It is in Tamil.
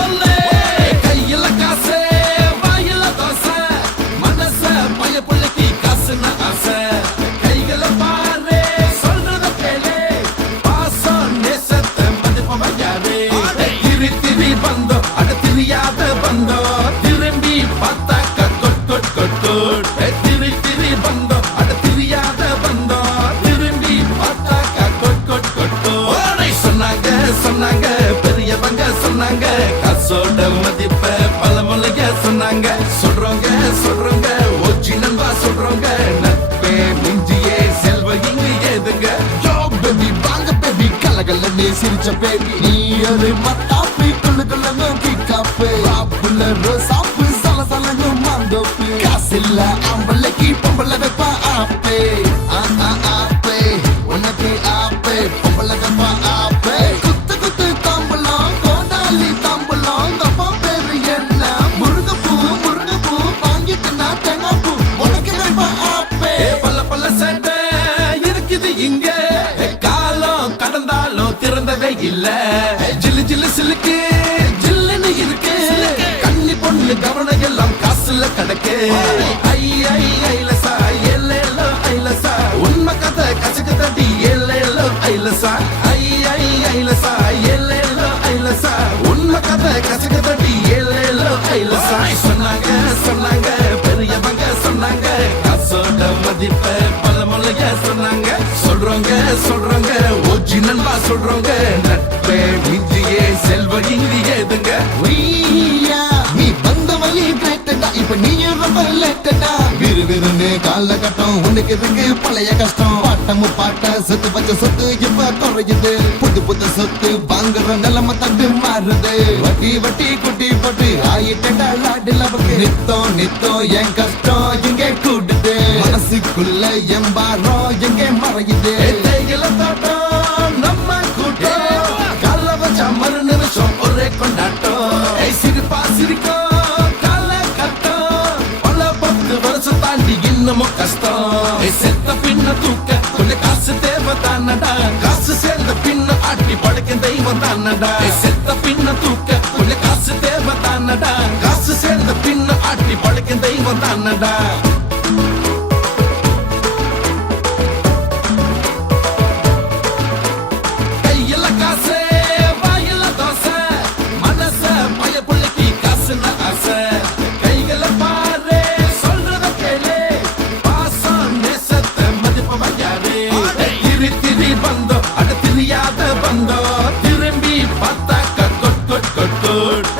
சொல்லு கையில காசு வாயில தோசை மனச பய புள்ளைக்கு காசுன்னு ஆசை கைகளை பாரு சொல்றத கேளு பாசம் நேசத்தை மதிப்பவன் யாரு திரி திரி பந்தம் அட தெரியாத பந்தம் திரும்பி பார்த்தாக்க கொட் திரி திரி பந்தம் அட தெரியாத பந்தம் திரும்பி பார்த்தாக்க கொட் சொன்னாங்க பெரியவங்க சொன்னாங்க காசோட மதிப்ப பல மொழிய சொன்னாங்க சொல்றோங்க ஓச்சி நண்பா சொல்றோங்க நட்பே மிஞ்சியே செல்வ இங்க ஏதுங்க யோ பேபி வாங்க பேபி கலகலன்னு சிரிச்ச பேபி நீ ஒரு மத்தாப்பி குள்ளுக்குள்ளங்க கிக்காப்பு ஆப்புல ரோசாப்பு சலசலங்க மாந்தோப்பு காசில்ல ஆம்பளைக்கு பொம்பளை வைப்பா ஆப்பே ஆப்பே உனக்கு ஆப்பே பொம்பளை வைப்பா ஆப்பே இங்க காலம் கடந்தாலும் திறந்தவே இல்ல ஜில்லு ஜில்லு சிலுக்கு ஜில்லுன்னு இருக்கு கண்ணி பொண்ணு கவனம் எல்லாம் காசுல கிடக்கு ஐலசா எல்லேலோ ஐலசா உண்மை கதை கசக்கு தட்டி எல்லேலோ ஐலசா ஐலசா எல்லேலோ ஐலசா உண்மை கதை கசக்கு தட்டி எல்லேலோ ஐலசா சொன்னாங்க பெரியவங்க சொன்னாங்க காசோட மதிப்ப பல மொழிய சொன்னாங்க சொல்றோங்க ஓச்சி நண்பா சொல்றோங்க நட்பே மிஞ்சியே செல்வ இந்தி ஏதுங்க நீ வந்த வழி கேட்டடா இப்ப நீ ரொம்ப லேட்டடா விறுவிறுன்னு கால கட்டம் உனக்கு இருக்கு பழைய கஷ்டம் பாட்ட சொத்து பச்ச சொத்து இப்ப குறையுது புது சொத்து வாங்குற நிலைமை தந்து மாறுது வட்டி குட்டி போட்டு ஆயிட்டா லாடு லவக்கு நித்தோ என் கஷ்டம் எங்க கூடுது மனசுக்குள்ள எம்பாரம் எங்க மறையுது நம்ம கூட்டம் கால வச்சா மறு நிமிஷம் ஒரே கொண்டாட்டம் சிரிப்பா சிரிக்கும் கால கட்டம் பல 10 வருஷம் தாண்டி இன்னமும் கஷ்டம் செத்த பின்ன தூக்க கொஞ்சம் காசு தேவை தானடா காசு சேர்ந்த பின்ன ஆட்டி படைக்க தெய்வம் தானடா செத்த பின்ன தூக்க கொஞ்சம் காசு தேவை தானடா காசு சேர்ந்த பின்ன ஆட்டி படைக்க தெய்வம் தானடா பந்தம் அட தெரியாத பந்தம் திரும்பி பார்த்தாக்க கொட்